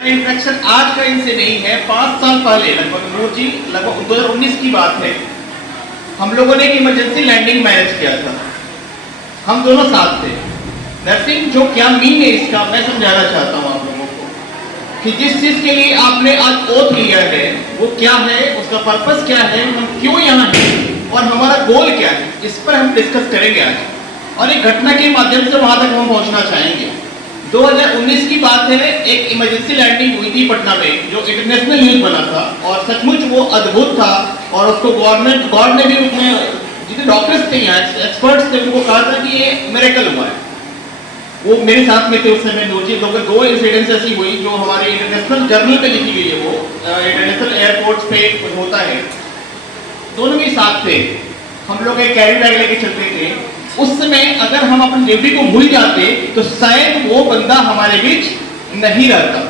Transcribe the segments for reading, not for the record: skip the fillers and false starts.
Infection आज का इनसे नहीं है, 5 साल पहले लगभग 2019 की बात है। हम लोगों ने एक इमरजेंसी लैंडिंग मैनेज किया था, हम दोनों साथ थे। नर्सिंग जो क्या मीन है इसका मैं समझाना चाहता हूँ आप लोगों को कि जिस चीज के लिए आपने आज ओथ लिया है वो क्या है, उसका पर्पस क्या है, हम क्यों यहाँ हैं और हमारा गोल क्या है, इस पर हम डिस्कस करेंगे आज। और एक घटना के माध्यम से वहां तक हम पहुंचना चाहेंगे। 2019 की बात है, एक इमरजेंसी लैंडिंग हुई थी पटना में जो इंटरनेशनल न्यूज बना था और सचमुच वो अद्भुत था। और उसको गॉड ने भी उसमें जितने डॉक्टर्स थे यहाँ एक्सपर्ट्स थे उनको कहा था कि ये मिरेकल हुआ है। वो मेरे साथ में थे उस समय। दो इंसिडेंट्स ऐसी हुई जो हमारे इंटरनेशनल जर्नल पे लिखी गई है, वो इंटरनेशनल एयरपोर्ट्स पे होता है। दोनों भी साथ थे, हम लोग एक कैरी बैग लेके चलते थे। उस समय अगर हम अपनी ड्यूटी को भूल जाते तो शायद वो बंदा हमारे बीच नहीं रहता।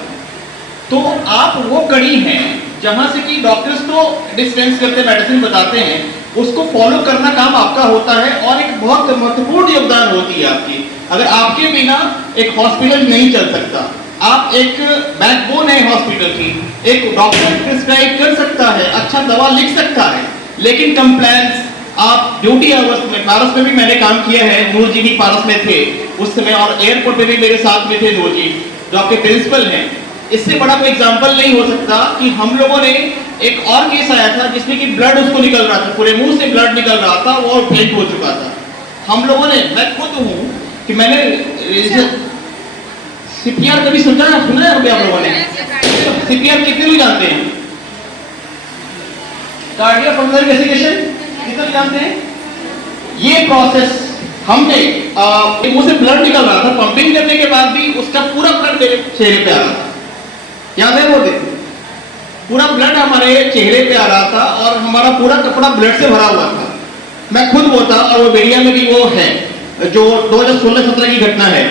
तो आप वो कड़ी हैं जहां से कि डॉक्टर्स तो डिस्पेंस करते मेडिसिन बताते हैं, उसको फॉलो करना काम आपका होता है और एक बहुत महत्वपूर्ण योगदान होती है आपकी। अगर आपके बिना एक हॉस्पिटल नहीं चल सकता, आप एक बैकबोन है हॉस्पिटल की। एक डॉक्टर प्रिस्क्राइब कर सकता है, अच्छा दवा लिख सकता है, लेकिन कंप्लायंस आप ड्यूटी आवर्स में, पारस में भी मैंने काम किया है, नूर जी भी पारस में थे उस समय और एयरपोर्ट पे भी मेरे साथ में थे नूर जी जो आपके प्रिंसिपल हैं। इससे बड़ा कोई एग्जांपल नहीं हो सकता कि हम लोगों ने एक और केस आया था जिसमें कि ब्लड उसको निकल रहा था, पूरे मुंह से ब्लड निकल रहा था, वो फेंट हो चुका था। हम लोगों ने, मैं खुद हूं कि मैंने सीपीआर कभी सुना है आप लोगों ने? सीपीआर कितने लोग जानते हैं? कार्डियोपल्मोनरी रेसिटेशन कितने जानते हैं? ये प्रोसेस हमने मुंह से ब्लड निकल रहा था, पंपिंग करने के बाद भी उसका पूरा ब्लड मेरे चेहरे पे आ रहा था। याद है वो दिन? पूरा ब्लड हमारे चेहरे पे आ रहा था और हमारा पूरा कपड़ा ब्लड से भरा हुआ था। मैं खुद वो था और वो मीडिया में भी वो है जो 2016-17 की घटना है।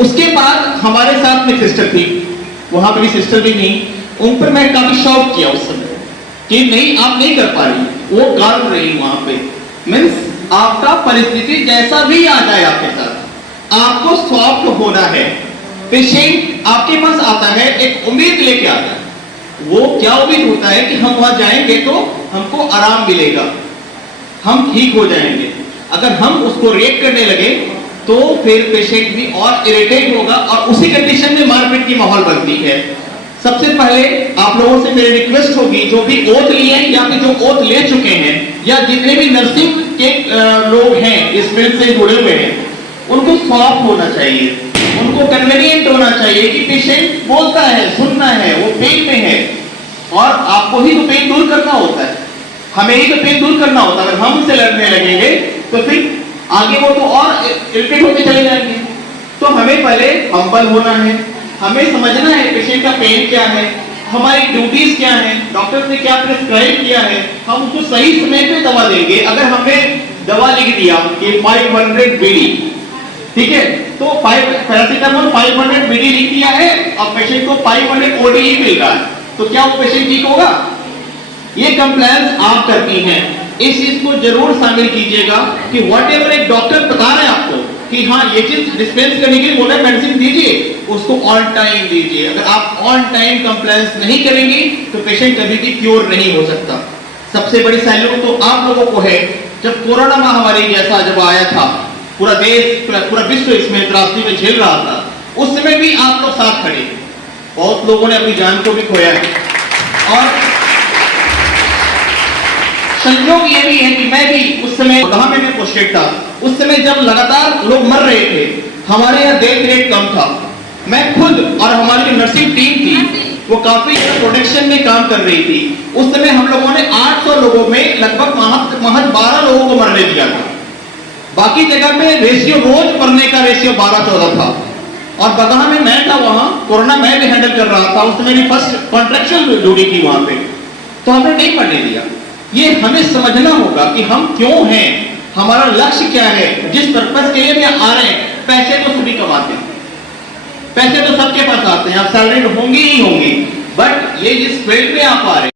उसके बाद हमारे साथ में सिस्टर थी, वहां पे भी सिस्टर भी थी, उन पर मैं काफी शॉक किया उस समय कि नहीं आप नहीं कर पा रही, वो कर रही वहां पे। मीन्स आपका परिस्थिति जैसा भी आ जाए आपके साथ, आपको सॉफ्ट होना है। पेशेंट आपके पास आता है एक उम्मीद लेके आता है, वो क्या उम्मीद होता है कि हम वहां जाएंगे तो हमको आराम मिलेगा, हम ठीक हो जाएंगे। अगर हम उसको रिएक्ट करने लगे तो फिर पेशेंट भी और इरिटेट होगा और उसी कंडीशन में मारपीट की माहौल बनती है। सबसे पहले आप लोगों से मेरी रिक्वेस्ट होगी, जो भी ओथ लिए हैं या फिर जो ओथ ले चुके हैं या जितने भी नर्सिंग के लोग हैं इस फील्ड से जुड़े हुए हैं, उनको सॉफ्ट होना चाहिए, उनको कन्वीनियंट होना चाहिए कि पेशेंट बोलता है, सुनना है, वो पेन में है और आपको ही तो पेन दूर करना होता है, हमें ही तो पेन दूर करना होता है। अगर हम उससे लड़ने लगेंगे तो फिर आगे वो तो और इरिटेट होते चले जाएंगे। तो हमें पहले हम्बल होना है, हमें समझना है पेशेंट का पेन क्या है, हमारी ड्यूटीज क्या है, डॉक्टर ने क्या प्रिस्क्राइब किया है, हम उसको सही समय पे दवा देंगे। अगर हमने दवा लिख दिया कि 500 बीडी, ठीक है, तो पैरासीटामोल 500 बीडी लिख दिया है और पेशेंट को 500 ओडी मिल रहा है, तो क्या वो पेशेंट ठीक होगा? ये कंप्लायंस आप करती हैं, इस चीज को जरूर शामिल कीजिएगा कि व्हाटएवर एक डॉक्टर बता रहे हैं आपको कि हाँ ये चीज डिस्पेंस करने के लिए बोला मेडिसिन दीजिए, उसको ऑन टाइम दीजिए। अगर आप ऑन टाइम कंप्लायंस नहीं करेंगे तो पेशेंट कभी भी क्योर नहीं हो सकता। सबसे बड़ी सैल्यूट तो आप लोगों को है। जब कोरोना महामारी जैसा जब आया था, पूरा देश पूरा विश्व इसमें त्रासदी में झेल रहा था, उस समय भी आप लोग साथ खड़े, बहुत लोगों ने अपनी जान को भी खोया है। और संयोग ये भी है कि मैं भी उस समय वहां में भी पोस्टेड था, उस समय जब लगातार लोग मर रहे थे, हमारे यहाँ डेथ रेट कम था। मैं खुद और हमारी जो नर्सिंग टीम थी वो काफी प्रोटेक्शन में काम कर रही थी। उस समय हम लोगों ने 800 लोगों में लगभग महज 12 लोगों को मरने दिया था। बाकी जगह में रेशियो, रोज मरने का रेशियो 12-14 था। और बगहा में मैं था, वहां कोरोना मैं भी हैंडल कर रहा था, उस समय मेरी फर्स्ट कॉन्ट्रेक्चुअल ड्यूटी थी वहां पे, तो हमने नहीं मरने दिया। ये हमें समझना होगा कि हम क्यों हैं, हमारा लक्ष्य क्या है, जिस पर्पस के लिए हम आ रहे हैं। पैसे तो सभी कमाते हैं, पैसे तो सबके पास आते हैं, आप सैलरी होंगी ही होंगी, बट ये जिस फील्ड में आप आ रहे हैं